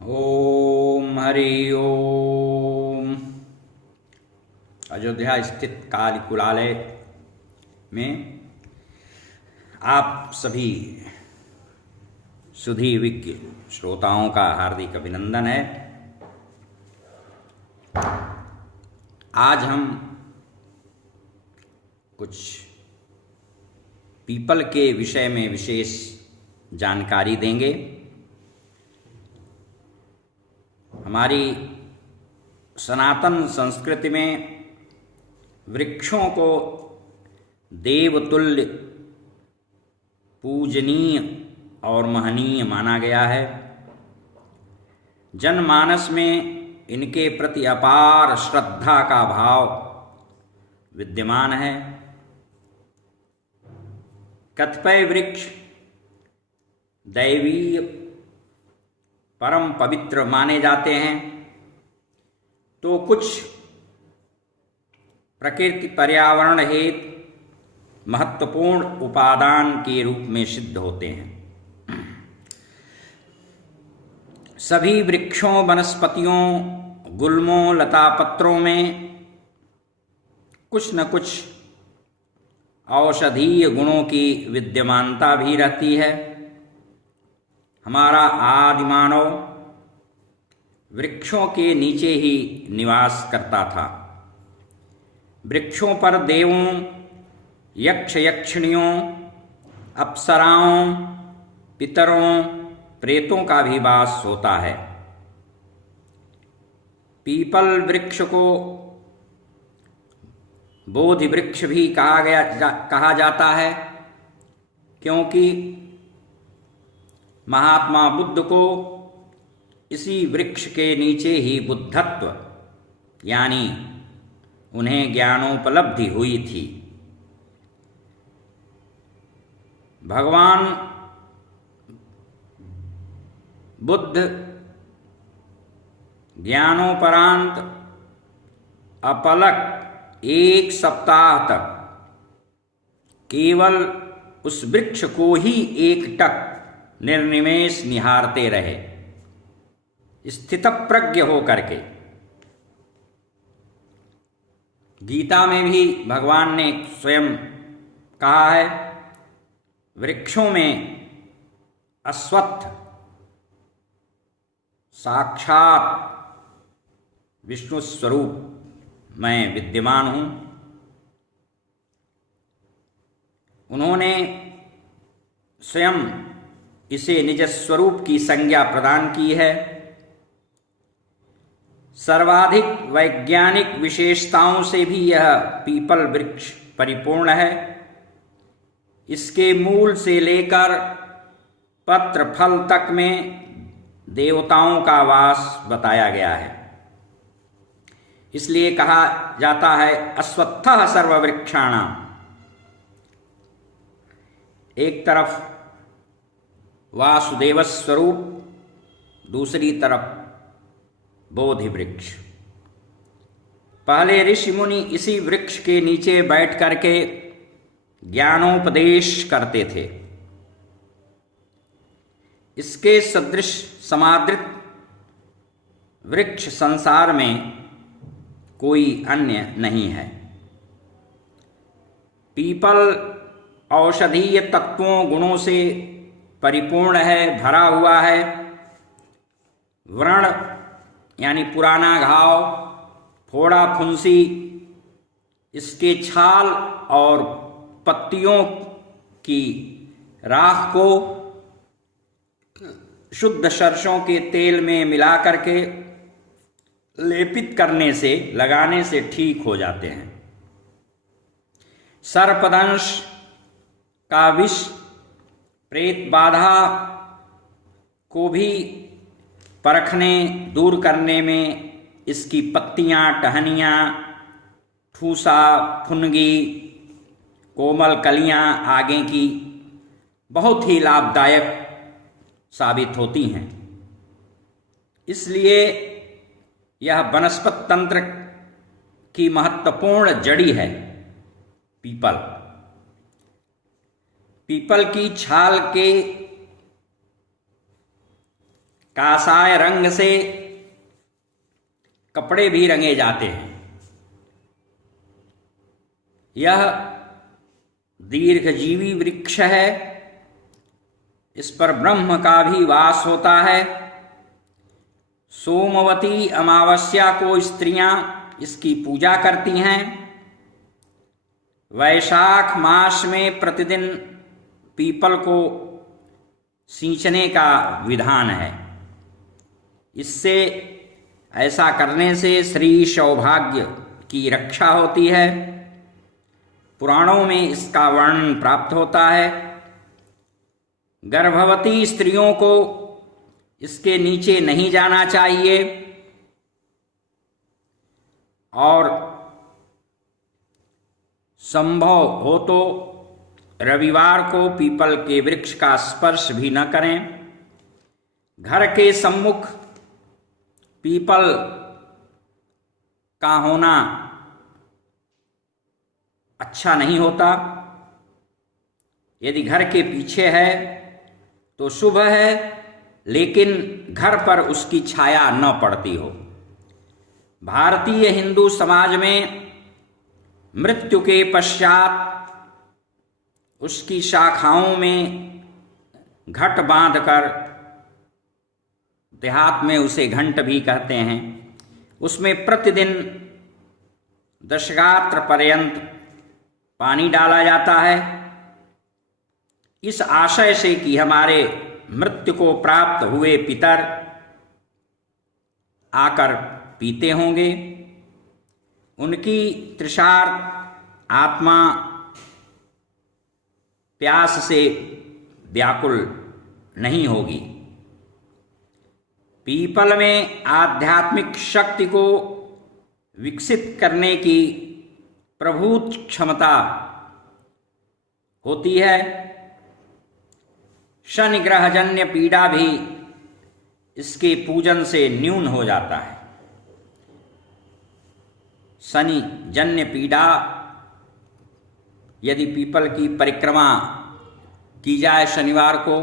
ओम हरि ओम। अयोध्या स्थित काली कुलालय में आप सभी सुधी विज्ञ श्रोताओं का हार्दिक अभिनंदन है। आज हम कुछ पीपल के विषय में विशेष जानकारी देंगे। हमारी सनातन संस्कृति में वृक्षों को देवतुल्य, पूजनीय और महनीय माना गया है। जनमानस में इनके प्रति अपार श्रद्धा का भाव विद्यमान है। कतिपय वृक्ष दैवीय, परम पवित्र माने जाते हैं, तो कुछ प्रकृति पर्यावरण हेतु महत्वपूर्ण उपादान के रूप में सिद्ध होते हैं। सभी वृक्षों, वनस्पतियों, गुल्मों, लता पत्रों में कुछ न कुछ औषधीय गुणों की विद्यमानता भी रहती है। हमारा आदि मानव वृक्षों के नीचे ही निवास करता था। वृक्षों पर देवों, यक्ष यक्षिणियों, अप्सराओं, पितरों, प्रेतों का भी वास होता है। पीपल वृक्ष को बोधि वृक्ष भी कहा जाता है, क्योंकि महात्मा बुद्ध को इसी वृक्ष के नीचे ही बुद्धत्व यानी उन्हें ज्ञानोपलब्धि हुई थी। भगवान बुद्ध ज्ञानोपरांत अपलक 1 सप्ताह तक केवल उस वृक्ष को ही एकटक निर्निमेष निहारते रहे, स्थितप्रज्ञ होकर के। गीता में भी भगवान ने स्वयं कहा है, वृक्षों में अश्वत्थ साक्षात विष्णु स्वरूप मैं विद्यमान हूं। उन्होंने स्वयं इसे निज स्वरूप की संज्ञा प्रदान की है। सर्वाधिक वैज्ञानिक विशेषताओं से भी यह पीपल वृक्ष परिपूर्ण है। इसके मूल से लेकर पत्र फल तक में देवताओं का वास बताया गया है। इसलिए कहा जाता है अश्वत्थः सर्ववृक्षाणाम। एक तरफ वासुदेव स्वरूप, दूसरी तरफ बोधि वृक्ष। पहले ऋषि मुनि इसी वृक्ष के नीचे बैठ करके ज्ञानोपदेश करते थे। इसके सदृश समादृत वृक्ष संसार में कोई अन्य नहीं है। पीपल औषधीय तत्वों, गुणों से परिपूर्ण है, भरा हुआ है। व्रण यानी पुराना घाव, फोड़ा फुंसी, इसके छाल और पत्तियों की राख को शुद्ध सरसों के तेल में मिला करके लेपित करने से, लगाने से ठीक हो जाते हैं। सर्पदंश का विष, प्रेत बाधा को भी परखने, दूर करने में इसकी पत्तियां, टहनियां, ठूसा, फुनगी, कोमल कलियां आगे की बहुत ही लाभदायक साबित होती हैं। इसलिए यह वनस्पति तंत्र की महत्वपूर्ण जड़ी है पीपल। पीपल की छाल के कासाय रंग से कपड़े भी रंगे जाते हैं। यह दीर्घजीवी वृक्ष है, इस पर ब्रह्म का भी वास होता है। सोमवती अमावस्या को स्त्रियां इसकी पूजा करती हैं। वैशाख मास में प्रतिदिन पीपल को सींचने का विधान है। इससे ऐसा करने से श्री सौभाग्य की रक्षा होती है। पुराणों में इसका वर्णन प्राप्त होता है। गर्भवती स्त्रियों को इसके नीचे नहीं जाना चाहिए और संभव हो तो रविवार को पीपल के वृक्ष का स्पर्श भी न करें। घर के सम्मुख पीपल का होना अच्छा नहीं होता। यदि घर के पीछे है तो शुभ है, लेकिन घर पर उसकी छाया न पड़ती हो। भारतीय हिंदू समाज में मृत्यु के पश्चात उसकी शाखाओं में घट बांधकर, देहात में उसे घंट भी कहते हैं, उसमें प्रतिदिन दशगात्र पर्यंत पानी डाला जाता है, इस आशय से कि हमारे मृत्यु को प्राप्त हुए पितर आकर पीते होंगे, उनकी तृषार्त आत्मा प्यास से व्याकुल नहीं होगी। पीपल में आध्यात्मिक शक्ति को विकसित करने की प्रभुत क्षमता होती है। शनि ग्रहजन्य पीड़ा भी इसके पूजन से न्यून हो जाता है। शनि जन्य पीड़ा, यदि पीपल की परिक्रमा की जाए शनिवार को,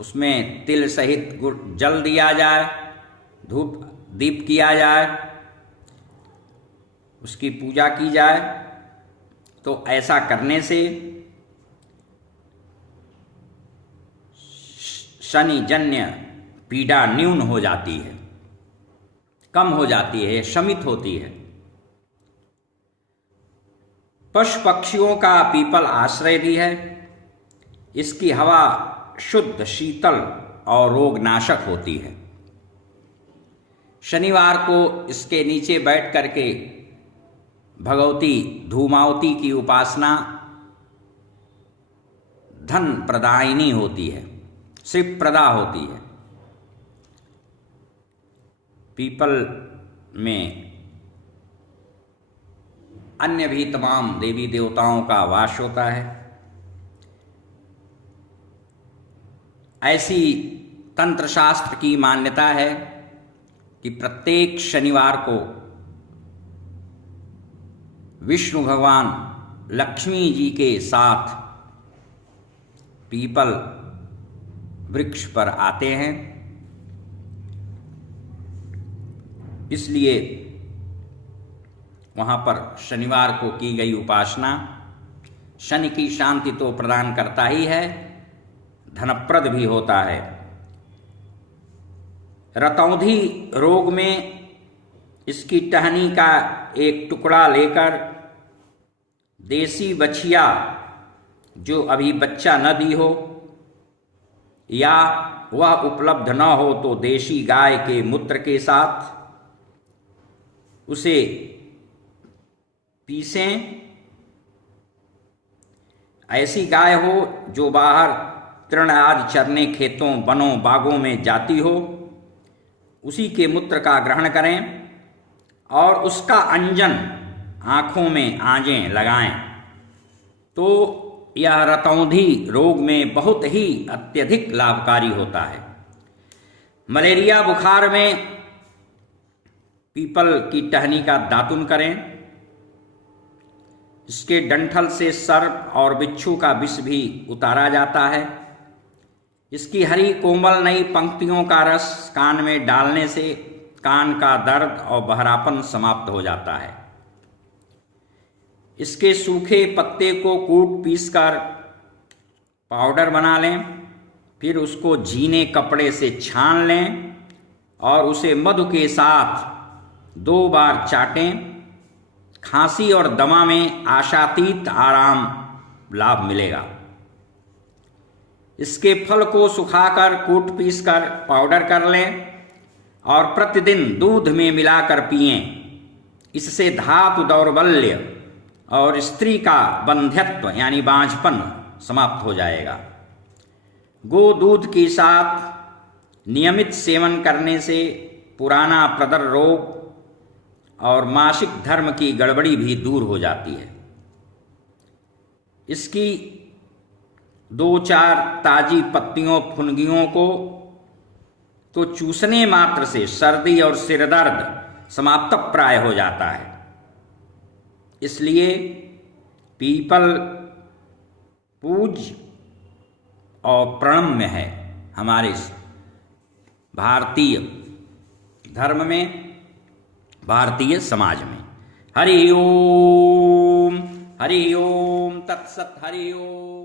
उसमें तिल सहित जल दिया जाए, धूप दीप किया जाए, उसकी पूजा की जाए, तो ऐसा करने से शनि जन्य पीड़ा न्यून हो जाती है, कम हो जाती है, शमित होती है। पशु पक्षियों का पीपल आश्रय भी है। इसकी हवा शुद्ध, शीतल और रोगनाशक होती है। शनिवार को इसके नीचे बैठ करके भगवती धूमावती की उपासना धन प्रदायिनी होती है, शिवप्रदा होती है। पीपल में अन्य भी तमाम देवी देवताओं का वास होता है। ऐसी तंत्र शास्त्र की मान्यता है कि प्रत्येक शनिवार को विष्णु भगवान लक्ष्मी जी के साथ पीपल वृक्ष पर आते हैं। इसलिए वहाँ पर शनिवार को की गई उपासना शनि की शांति तो प्रदान करता ही है, धनप्रद भी होता है। रतौंधी रोग में इसकी टहनी का एक टुकड़ा लेकर देसी बछिया जो अभी बच्चा न दी हो या वह उपलब्ध न हो तो देशी गाय के मूत्र के साथ उसे पीसें। ऐसी गाय हो जो बाहर तृण आदि चरने खेतों, वनों, बागों में जाती हो, उसी के मूत्र का ग्रहण करें और उसका अंजन आँखों में आंजें लगाएं, तो यह रतौंधी रोग में बहुत ही अत्यधिक लाभकारी होता है। मलेरिया बुखार में पीपल की टहनी का दातुन करें। इसके डंठल से सर्प और बिच्छू का विष भी उतारा जाता है। इसकी हरी कोमल नई पंक्तियों का रस कान में डालने से कान का दर्द और बहरापन समाप्त हो जाता है। इसके सूखे पत्ते को कूट पीसकर पाउडर बना लें, फिर उसको झीने कपड़े से छान लें और उसे मधु के साथ 2 बार चाटें। खांसी और दमा में आशातीत आराम लाभ मिलेगा। इसके फल को सुखाकर कूट पीसकर पाउडर कर लें और प्रतिदिन दूध में मिलाकर पिएं। इससे धातु दौर्बल्य और स्त्री का बंध्यत्व यानी बांझपन समाप्त हो जाएगा। गो दूध के साथ नियमित सेवन करने से पुराना प्रदर रोग और मासिक धर्म की गड़बड़ी भी दूर हो जाती है। इसकी 2-4 ताजी पत्तियों फुनगियों को तो चूसने मात्र से सर्दी और सिरदर्द समाप्त प्राय हो जाता है। इसलिए पीपल पूज्य और प्रणम्य है हमारे भारतीय धर्म में, भारतीय समाज में। हरि ओम तत्सत। हरि ओम।